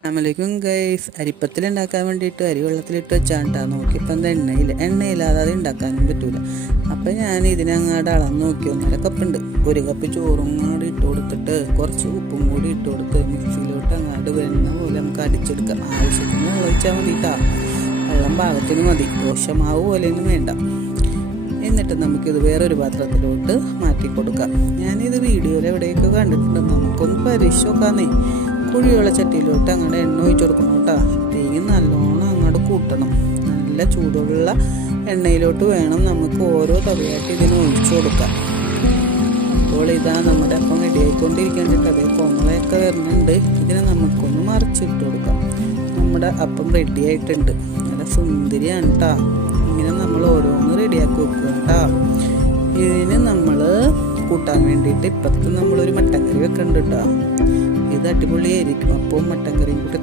അസ്സലാമലൈക്കും ഗൈസ്. അരിപ്പത്തിൽ ഉണ്ടാക്കാൻ വേണ്ടിയിട്ട് അരി വെള്ളത്തിലിട്ട് വെച്ചാണ്ടാ നോക്കിയപ്പോൾ എന്താ എണ്ണയില്ലാതെ അത് ഉണ്ടാക്കാനും പറ്റൂല. അപ്പം ഞാൻ ഇതിനങ്ങാട് അളന്ന് നോക്കി 1.5 കപ്പുണ്ട്. 1 കപ്പ് ചോറും കൂടി ഇട്ട് കൊടുത്തിട്ട് കുറച്ച് ഉപ്പും കൂടി ഇട്ട് കൊടുത്ത് മിക്സിയിലോട്ട് അങ്ങാട് വെണ്ണ പോലെ നമുക്ക് അടിച്ചെടുക്കാം. ആവശ്യത്തിന് വെള്ളം ഒഴിച്ചാൽ മതി കേട്ടോ. വെള്ളം പാകത്തിന് മതി, ദോശമാവ് പോലെയൊന്നും വേണ്ട. എന്നിട്ട് നമുക്കിത് വേറൊരു പാത്രത്തിലോട്ട് മാറ്റി കൊടുക്കാം. ഞാനിത് വീഡിയോയിൽ എവിടെയൊക്കെ കണ്ടിട്ടുണ്ട്. നമുക്കൊന്ന് പരീക്ഷിച്ച് നോക്കാന്നേ. കുഴിയുള്ള ചട്ടിയിലോട്ട് അങ്ങോട്ട് എണ്ണ ഒഴിച്ചു കൊടുക്കണം കേട്ടോ. തീ നല്ലോണം അങ്ങോട്ട് കൂട്ടണം. നല്ല ചൂടുള്ള എണ്ണയിലോട്ട് വേണം നമുക്ക് ഓരോ തവയായിട്ട് ഇതിന് ഒഴിച്ചു കൊടുക്കാം. അപ്പോൾ ഇതാ നമ്മുടെ അപ്പം റെഡി ആയിക്കൊണ്ടിരിക്കേണ്ടിട്ട് അതേ പൊങ്ങളൊക്കെ വരുന്നുണ്ട്. ഇതിനെ നമുക്കൊന്ന് മറിച്ചിട്ട് കൊടുക്കാം. നമ്മുടെ അപ്പം റെഡി ആയിട്ടുണ്ട്. നല്ല സുന്ദരിയാണ് കേട്ടോ. ഇങ്ങനെ നമ്മൾ ഓരോന്ന് റെഡിയാക്കി വെക്കുക കേട്ടോ. ഇതിന് നമ്മൾ കൂട്ടാൻ വേണ്ടിയിട്ട് ഇപ്പുറത്ത് നമ്മളൊരു മട്ടൻ കറി വെക്കുന്നുണ്ട് കേട്ടോ. ഇത് അടിപൊളിയായിരിക്കും. അപ്പവും മട്ടൻ കറിയും കൂടി